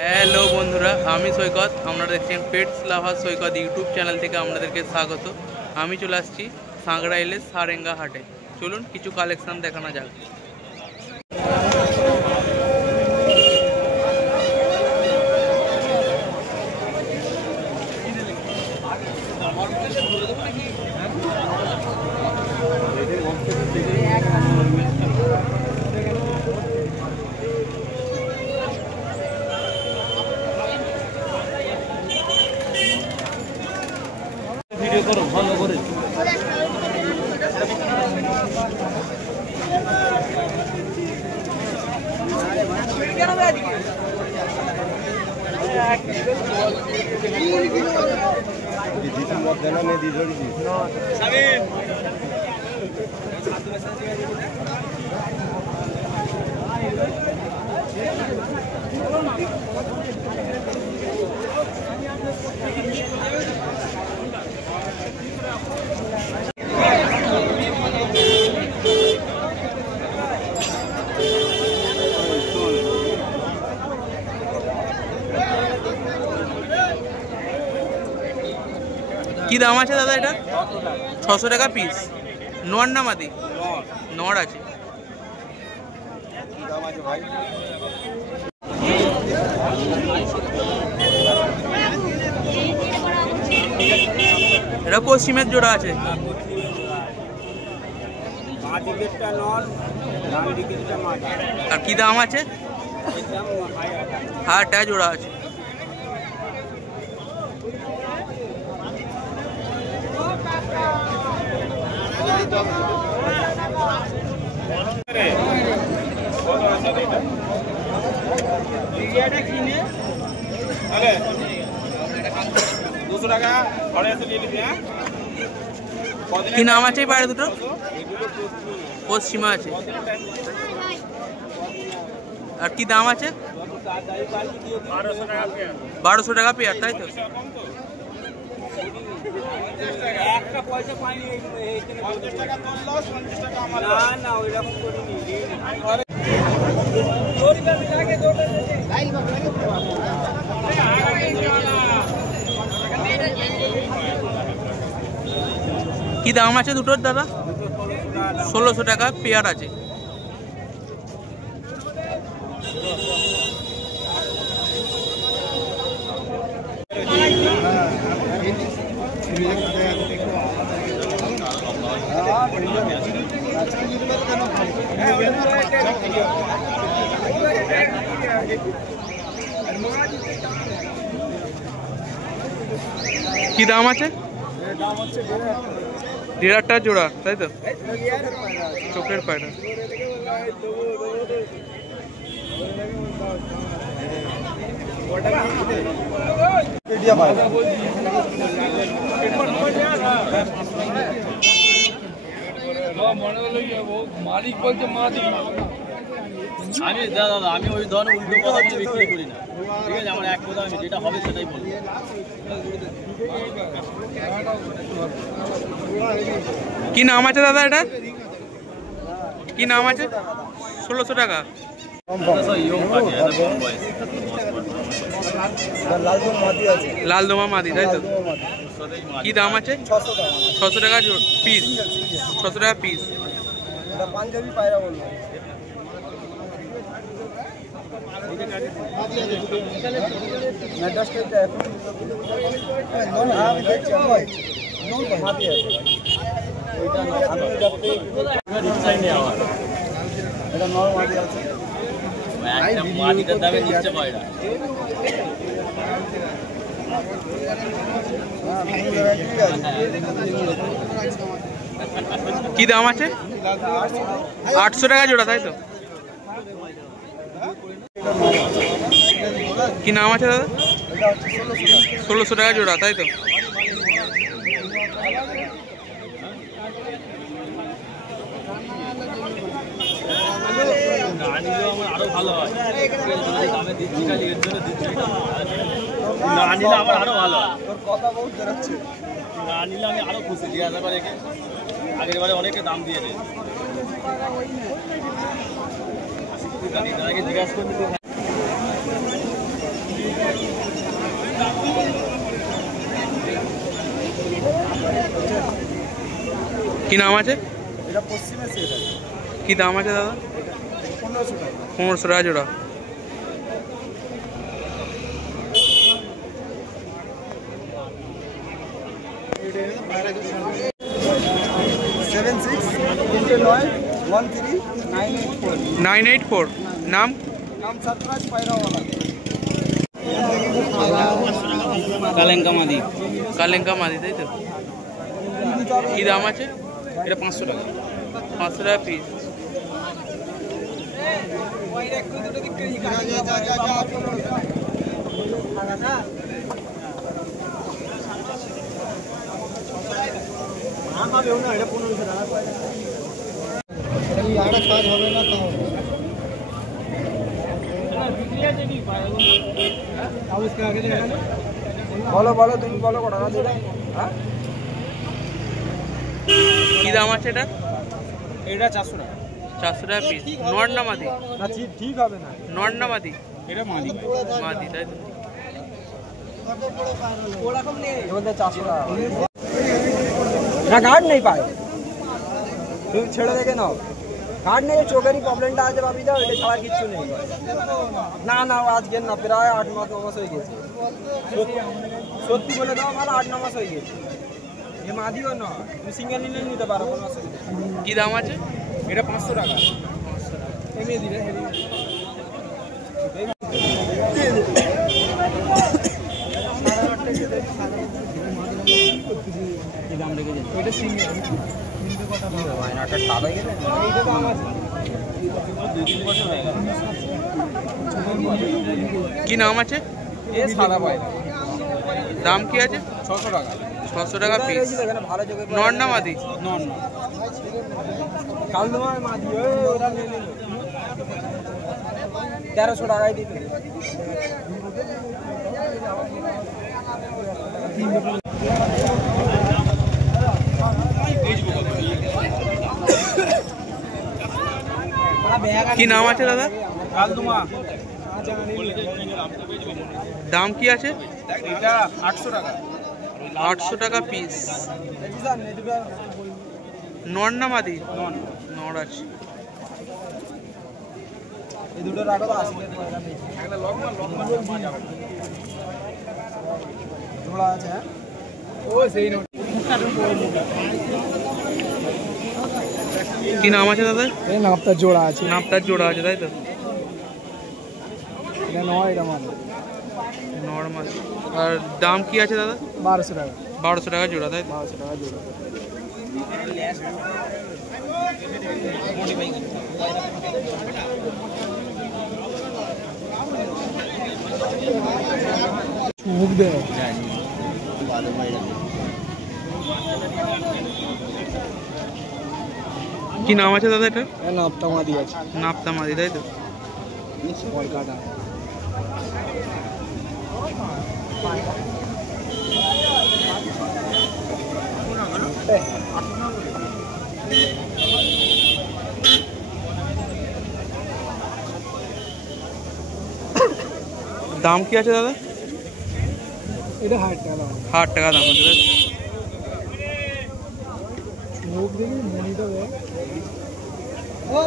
Hello বন্ধুরা, আমি সৈকত। আপনারা দেখছেন পেটস লাভার সৈকত ইউটিউব চ্যানেল থেকে আপনাদেরকে স্বাগত। আমি চলে আসছি সাংগ্রাইলের সারেঙ্গা হাটে। চলুন কিছু কালেকশন দেখানো যাক। ভিডিও করো ভালো করে। কি দাম আছে দাদা এটা? 600 টাকা পিস। নর না মাদি? নর আছে। এটা পশ্চিমের জোড়া আছে। আর কি দাম আছে? হারটা জোড়া আছে। কি নাম আছে এই পায়রা দুটো? পশ্চিমা আছে। আর কি দাম আছে? 1200 টাকা পেয়ার, তাই তো? কি দাম আছে দুটোর দাদা? 1600 টাকা পেয়ার আছে। কি দাম আছে? দেড়টা জোড়া, তাই তো? চোখের পায়রা। মালিক বলছে মালিক। আমি দাদা আমি ওই ধরনের উল্টো কথা বিক্রি করি না, ঠিক আছে? আমার এক কথা, আমি যেটা হবে সেটাই বলবো। কি নাম আছে দাদা এটা? কি নাম আছে? 1600 টাকা। লালদমা মাদি, তাই তো? কি দাম আছে? 600 টাকা পিস। 600 টাকা পিস। পাঞ্জাবি পায়রা বলবো। কি দাম আছে? 800 টাকা জোড়া, তাই তো? কি নাম আছে দাদা? 1600 টাকা জোড়া, তাই তো? আরো ভালো হয়, দামে দিচ্ছি খালি এর জন্য দিচ্ছি। না নিলে আমার আরো ভালো হয়। তোর কথা বহুত বেরোচ্ছে। না নিলে আমি আরো খুশি। জিজ্ঞাসা করে আগের বারে অনেকে দাম দিয়ে দেয়। জিজ্ঞাসা করতে কি নাম আছে? এটা পশ্চিমে সেট আছে। কি দাম আছে দাদা? 1500 টাকা। 1500 টাকা জোড়া। সেভেন সিক্স 984 নাম? নাম সরফরাজ পায়রাওয়ালা। কালেঙ্কা মাদি। কালেঙ্কা মাদি তাই তো? কি দাম আছে? এটা 500 টাকা। 500 টাকা পিস। কাজ হবে না তাও বলো বলো তুমি বলো কটা না দিলে। হ্যাঁ কি দাম আছে এটা? এটা 400 টাকা। 400 টাকা পিস। নর না মাদি? না ঠিক হবে না। নর না মাদি? এটা মাদি। মাদি তাই তো? বলতে 400 টাকা না। গার্ড নেই পায়, তুমি ছেড়ে দেখে নাও। গার্ড নেই, চোখেরই প্রবলেমটা আছে ভাবি দাও, এটা ছাড়া কিচ্ছু নেই। না না আজকে না, প্রায় 8-9 মাস হয়ে গেছে। সত্যি বলে দাও, আমার 8-9 মাস হয়ে গেছে। এ মাদিও না, তুমি সিঙ্গেল নিলে নিতে পারো, কোনো অসুবিধা নেই। কি দাম আছে? এটা 500 টাকা। এমনি দিলে কি দাম রেখেছে? এটা সিঙ্গেল মাইনাটা সাদা গেলে এইটা দাম আছে। 2-3 বছর হয়ে গেল। কি নাম আছে? এ সাদা পায়রা। দাম কি আছে? 600 টাকা। 600 টাকা পিস। ভালো চোখে নর না মাদি? নন। কাল তোমার মাদি ওরা নিয়ে নিল 1300 টাকায় দিতে। কি নাম আছে দাদা? কালদুমা। দাম কি আছে? এটা 800 টাকা। 800 টাকা পিস। নর না মাদি? নন। নর আছে। এই দুটো রাখো তো 80 একটা লম্বা যাবে। জোড়া আছে। হ্যাঁ ও সেই নোট। কি নাম আছে দাদা? এই নাপটা জোড়া আছে। নাপতার জোড়া আছে তাই তো? এটা নয়, এটা মানে নর মাদি। আর দাম কি আছে দাদা? 1200 টাকা। 1200 টাকা জোড়া তাই তো? 1200 টাকা জোড়া। মুখ দে কি নাম আছে দাদা এটা? নাপটা মাদি আছে। নাপতা মাদি তাই তো? কলকাতা। দাম কি আছে দাদা? এটা 1,000 টাকা দাম। 8 টাকা দাম আছে তাই তো? মুখ দেখি মনিটা দেখ। ও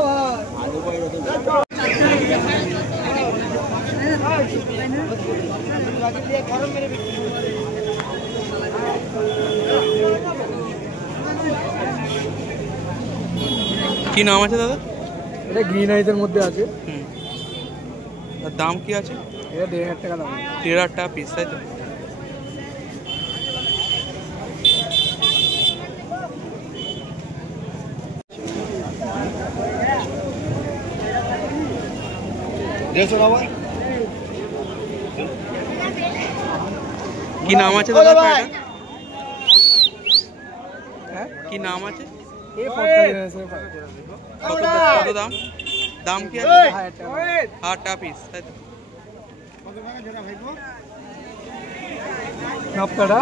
কি নাম আছে দাদা? এটা গ্রিন আইসের মধ্যে আছে। আর দাম কি আছে? এটা 1,500 টাকা দাম। 13 টাকা পিস তাই তো? কি নাম আছে দাদা? হ্যাঁ কি নাম আছে? এই ফটো জেনারেশন কত দাম? দাম কি আছে? 1,000 টাকা। 8 টাকা পিস তাই তো? নাপটাটা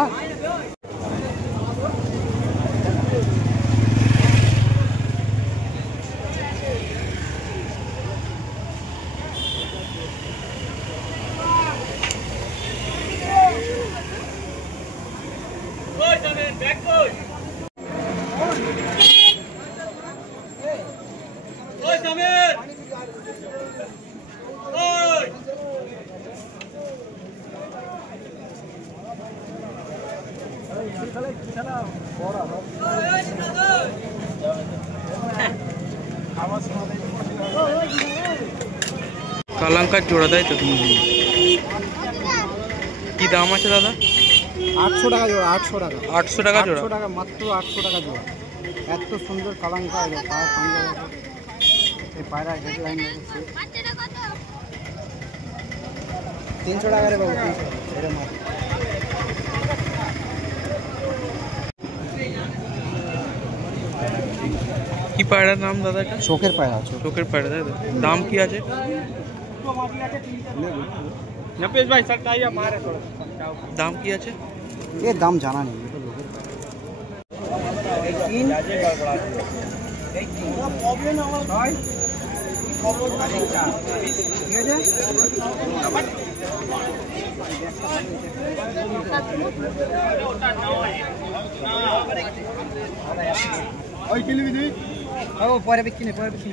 কালাঙ্কার জোড়া তাই তো? কি দাম আছে দাদা? 800 টাকা জোড়া। 800 টাকা। 800 টাকা জোড়া? 800 টাকা, মাত্র 800 টাকা জোড়া। এত সুন্দর কালাঙ্কা, পায়ের পাঞ্জা, এই পায়রা হেডলাইন 300 টাকা রে বাবু, 300 এটা মাত্র। কি পায়রার নাম দাদা এটা? চোখের পায়রা। চোখের পায়রা তাই তো? দাম কি আছে? দাম কি আছে? এর দাম জানা নেই, পরে বিক্রি নেই, পরে বিক্রি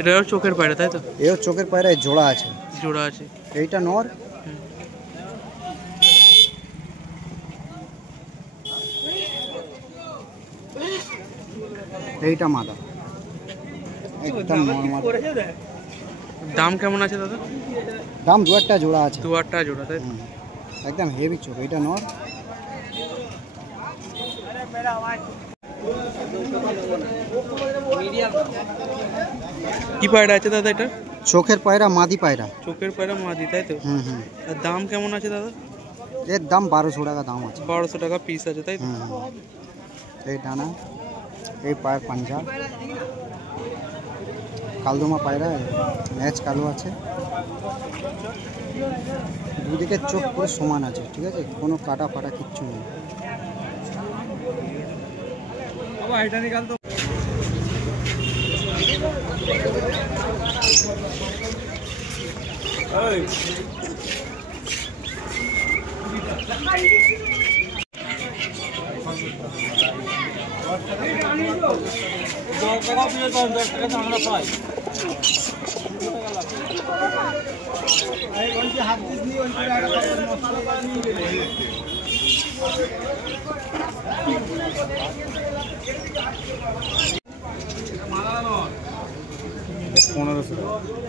এটাও চোখের পায়রা তাই তো? এও চোখের পায়রায় জোড়া আছে। জোড়া আছে। এইটা নর, এইটা মাদা, একদম নরমাল। দাম কেমন আছে দাদা? দাম 2-1 জোড়া আছে। 2-8 জোড়া তাই? একদম হেভি চোখ। এইটা নর। কি পায়রা আছে দাদা এটা? চোখের পায়রা, মাদি পায়রা। চোখের পায়রা মাদি তাই তো? আর দাম কেমন আছে দাদা? এর দাম 1200 টাকা দাম আছে। 1200 টাকা পিস আছে তাই তো? এই ডানা, এই পায়ের পাঞ্জা, কালদমা পায়রা, ম্যাচ কালো আছে, দুদিকে চোখ পুরো সমান আছে, ঠিক আছে, কোনো কাটা ফাটা কিচ্ছু নেই।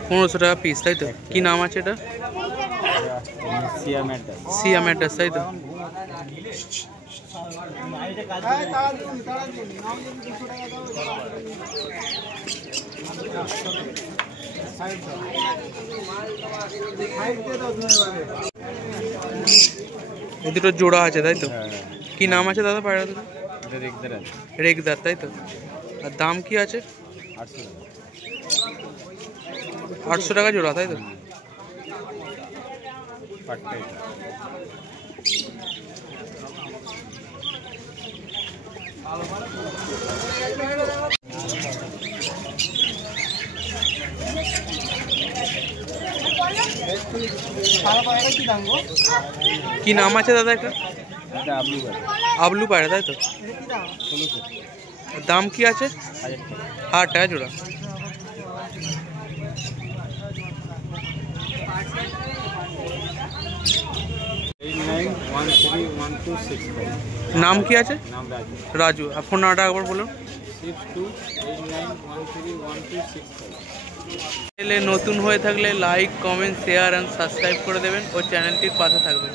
পনেরোশো টাকা পিস তাই তো? কি নাম আছে এটা? সিয়ামেটাস তাই তো? এই দুটো জোড়া আছে তাই তো? কি নাম আছে দাদা পায়রা দুটো? রেগদার তাই তো? আর দাম কি আছে? 800 টাকা জোড়া তাই তো? কি নাম আছে দাদা এটা? আবলু পায়রা তাই তো? দাম কি আছে? 1000 টাকা জোড়া। নাম কি আছে? রাজু। আর ফোন নাম্বারটা একবার বলুন। 62893126। নতুন হয়ে থাকলে like, comment, share and subscribe করে দেবেন ও চ্যানেলটির পাশে থাকবেন।